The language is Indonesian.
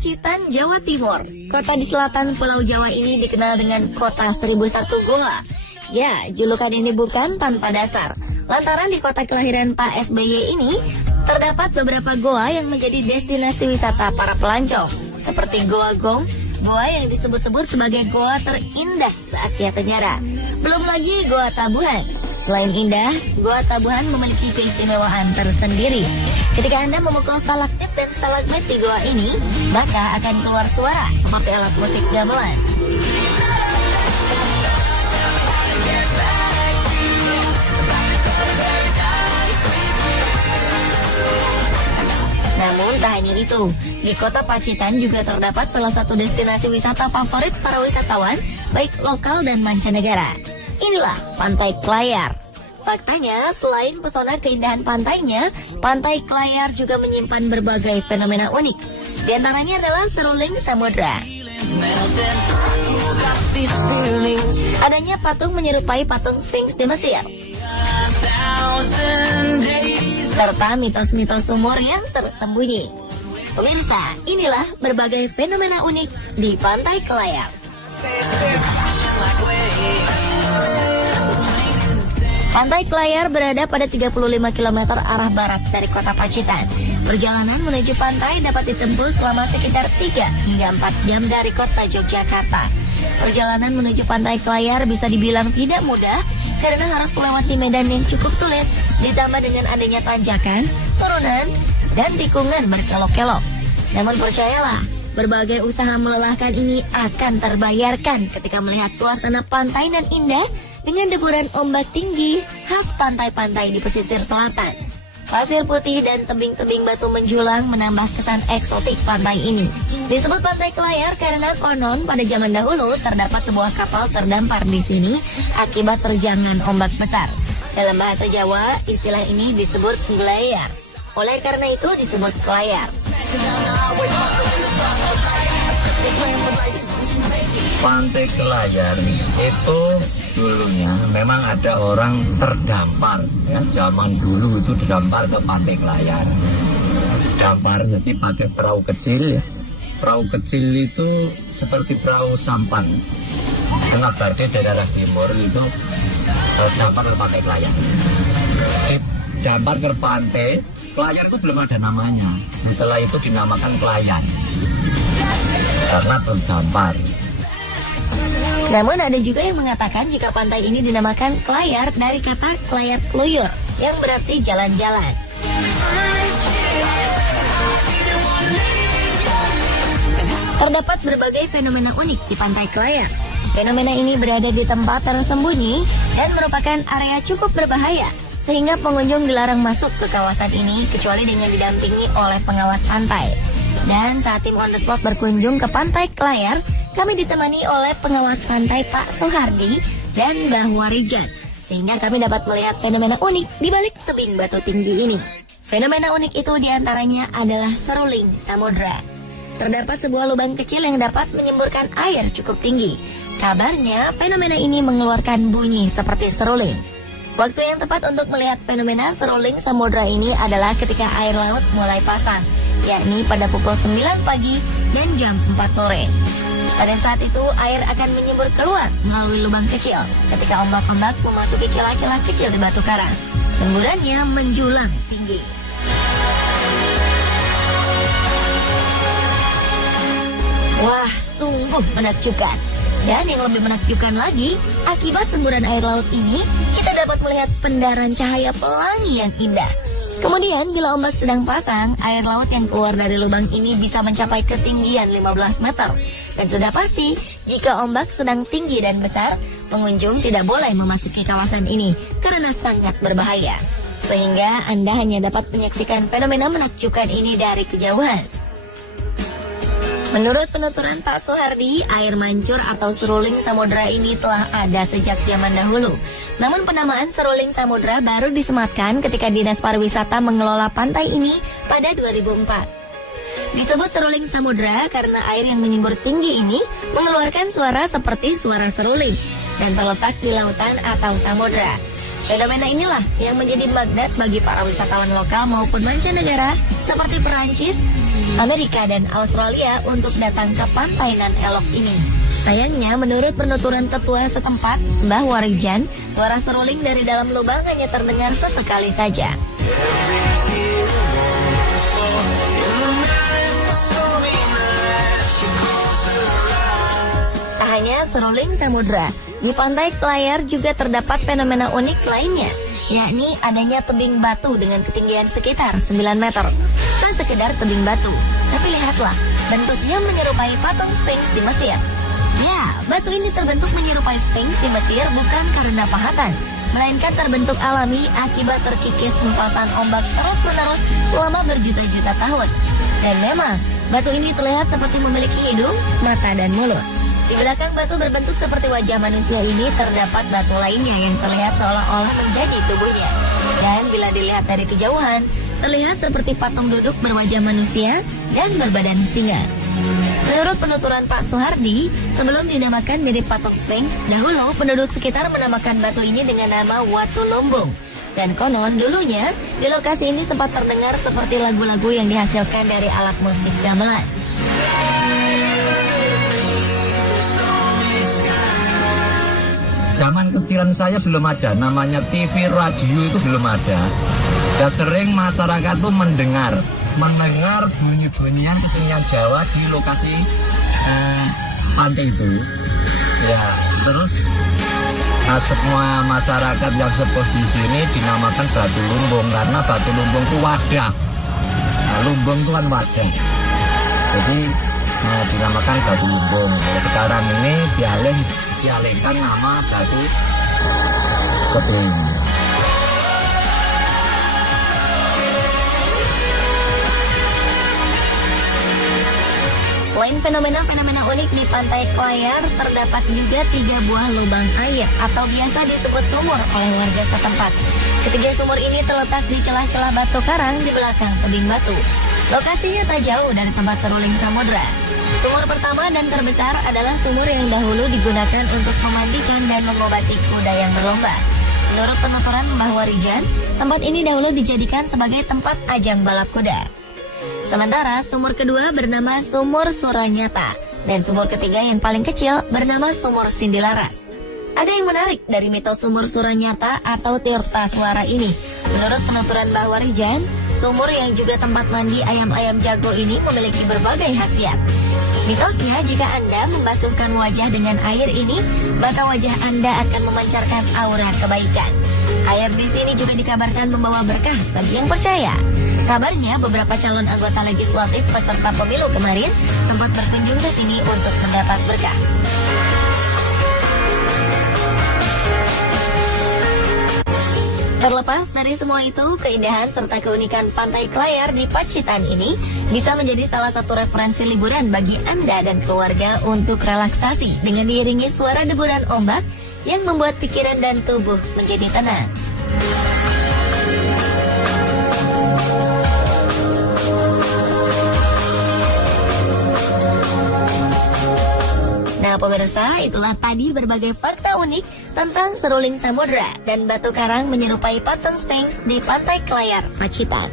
Pacitan, Jawa Timur. Kota di selatan Pulau Jawa ini dikenal dengan Kota 1001 Goa. Ya, julukan ini bukan tanpa dasar. Lantaran di kota kelahiran Pak SBY ini, terdapat beberapa goa yang menjadi destinasi wisata para pelancong. Seperti Goa Gong, goa yang disebut-sebut sebagai goa terindah se-Asia Tenggara. Belum lagi Goa Tabuhan. Selain indah, Goa Tabuhan memiliki keistimewaan tersendiri. Ketika Anda memukul stalaktit dan stalagmit di goa ini, maka akan keluar suara seperti alat musik gamelan. Namun tak hanya itu, di kota Pacitan juga terdapat salah satu destinasi wisata favorit para wisatawan, baik lokal dan mancanegara. Inilah Pantai Klayar. Faktanya, selain pesona keindahan pantainya, Pantai Klayar juga menyimpan berbagai fenomena unik. Di antaranya adalah seruling samudra. Adanya patung menyerupai patung Sphinx di Mesir. Serta mitos-mitos sumur yang tersembunyi. Pemirsa, inilah berbagai fenomena unik di Pantai Klayar. Pantai Klayar berada pada 35 km arah barat dari kota Pacitan. Perjalanan menuju pantai dapat ditempuh selama sekitar 3 hingga 4 jam dari kota Yogyakarta. Perjalanan menuju Pantai Klayar bisa dibilang tidak mudah karena harus melewati medan yang cukup sulit, ditambah dengan adanya tanjakan, turunan, dan tikungan berkelok-kelok. Namun percayalah, berbagai usaha melelahkan ini akan terbayarkan ketika melihat suasana pantai dan indah dengan deburan ombak tinggi khas pantai-pantai di pesisir selatan. Pasir putih dan tebing-tebing batu menjulang menambah kesan eksotik pantai ini. Disebut Pantai Klayar karena konon pada zaman dahulu terdapat sebuah kapal terdampar di sini akibat terjangan ombak besar. Dalam bahasa Jawa, istilah ini disebut glayar. Oleh karena itu disebut Klayar. Pantai Klayar itu dulunya memang ada orang terdampar ya, zaman dulu itu terdampar ke Pantai Klayar. Dampar jadi pakai perahu kecil ya. Perahu kecil itu seperti perahu sampan. Tengah Barde daerah timur itu terdampar ke Pantai Klayar. Dampar ke Pantai Klayar itu belum ada namanya. Setelah itu dinamakan Klayar karena terdampar. Namun ada juga yang mengatakan jika pantai ini dinamakan Klayar dari kata Klayar Kluyur yang berarti jalan-jalan. Terdapat berbagai fenomena unik di Pantai Klayar. Fenomena ini berada di tempat tersembunyi dan merupakan area cukup berbahaya sehingga pengunjung dilarang masuk ke kawasan ini kecuali dengan didampingi oleh pengawas pantai. Dan saat tim on the spot berkunjung ke Pantai Klayar, kami ditemani oleh pengawas pantai Pak Sohardi dan Mbah Warijan, sehingga kami dapat melihat fenomena unik di balik tebing batu tinggi ini. Fenomena unik itu diantaranya adalah seruling samudra. Terdapat sebuah lubang kecil yang dapat menyemburkan air cukup tinggi. Kabarnya fenomena ini mengeluarkan bunyi seperti seruling. Waktu yang tepat untuk melihat fenomena seruling samudra ini adalah ketika air laut mulai pasang, yakni pada pukul 9 pagi dan jam 4 sore. Pada saat itu air akan menyembur keluar melalui lubang kecil ketika ombak-ombak memasuki celah-celah kecil di batu karang. Semburannya menjulang tinggi. Wah, sungguh menakjubkan. Dan yang lebih menakjubkan lagi, akibat semburan air laut ini, kita dapat melihat pendaran cahaya pelangi yang indah. Kemudian bila ombak sedang pasang, air laut yang keluar dari lubang ini bisa mencapai ketinggian 15 meter. Dan sudah pasti, jika ombak sedang tinggi dan besar, pengunjung tidak boleh memasuki kawasan ini karena sangat berbahaya. Sehingga Anda hanya dapat menyaksikan fenomena menakjubkan ini dari kejauhan. Menurut penuturan Pak Sohardi, air mancur atau seruling samudra ini telah ada sejak zaman dahulu. Namun penamaan seruling samudra baru disematkan ketika Dinas Pariwisata mengelola pantai ini pada 2004. Disebut seruling samudra karena air yang menyembur tinggi ini mengeluarkan suara seperti suara seruling dan terletak di lautan atau samudra. Fenomena inilah yang menjadi magnet bagi para wisatawan lokal maupun mancanegara seperti Perancis, Amerika, dan Australia untuk datang ke pantai nan elok ini. Sayangnya, menurut penuturan tetua setempat, Mbah Warijan, suara seruling dari dalam lubang hanya terdengar sesekali saja. Tak hanya seruling samudra, di pantai Kelayar juga terdapat fenomena unik lainnya, yakni adanya tebing batu dengan ketinggian sekitar 9 meter. Tak sekedar tebing batu, tapi lihatlah, bentuknya menyerupai patung Sphinx di Mesir. Ya, batu ini terbentuk menyerupai Sphinx di Mesir bukan karena pahatan, melainkan terbentuk alami akibat terkikis hempasan ombak terus-menerus selama berjuta-juta tahun. Dan memang, batu ini terlihat seperti memiliki hidung, mata, dan mulut. Di belakang batu berbentuk seperti wajah manusia ini terdapat batu lainnya yang terlihat seolah-olah menjadi tubuhnya. Dan bila dilihat dari kejauhan, terlihat seperti patung duduk berwajah manusia dan berbadan singa. Menurut penuturan Pak Suhardi, sebelum dinamakan mirip patung Sphinx, dahulu penduduk sekitar menamakan batu ini dengan nama Watu Lumbung. Dan konon dulunya, di lokasi ini sempat terdengar seperti lagu-lagu yang dihasilkan dari alat musik gamelan. Zaman kecilan saya belum ada, namanya TV radio itu belum ada. Dan sering masyarakat tuh mendengar bunyi-bunyian kesenian Jawa di lokasi pantai itu. Ya, terus semua masyarakat yang sepuh di sini dinamakan batu lumbung karena batu lumbung itu wadah. Nah, lumbung itu kan wadah. Jadi dinamakan batu lumbung. Sekarang ini dialihkan nama batu keping. Selain fenomena-fenomena unik di pantai Kelayar, terdapat juga 3 buah lubang air atau biasa disebut sumur oleh warga setempat. Ketiga sumur ini terletak di celah-celah batu karang di belakang tebing batu. Lokasinya tak jauh dari tempat seruling samudra. Sumur pertama dan terbesar adalah sumur yang dahulu digunakan untuk memandikan dan mengobati kuda yang berlomba. Menurut penuturan Mbah Warijan, tempat ini dahulu dijadikan sebagai tempat ajang balap kuda. Sementara sumur kedua bernama Sumur Suranyata dan sumur ketiga yang paling kecil bernama Sumur Sindilaras. Ada yang menarik dari mitos Sumur Suranyata atau Tirta Suara ini. Menurut penuturan Mbah Warijan, sumur yang juga tempat mandi ayam-ayam jago ini memiliki berbagai khasiat. Mitosnya, jika Anda membasuhkan wajah dengan air ini, maka wajah Anda akan memancarkan aura kebaikan. Air di sini juga dikabarkan membawa berkah bagi yang percaya. Kabarnya beberapa calon anggota legislatif peserta pemilu kemarin sempat berkunjung ke sini untuk mendapat berkah. Terlepas dari semua itu, keindahan serta keunikan pantai Kelayar di Pacitan ini bisa menjadi salah satu referensi liburan bagi Anda dan keluarga untuk relaksasi dengan diiringi suara deburan ombak yang membuat pikiran dan tubuh menjadi tenang. Nah pemirsa, itulah tadi berbagai fakta unik tentang seruling samudra dan batu karang menyerupai patung Sphinx di pantai Kelayar, Pacitan.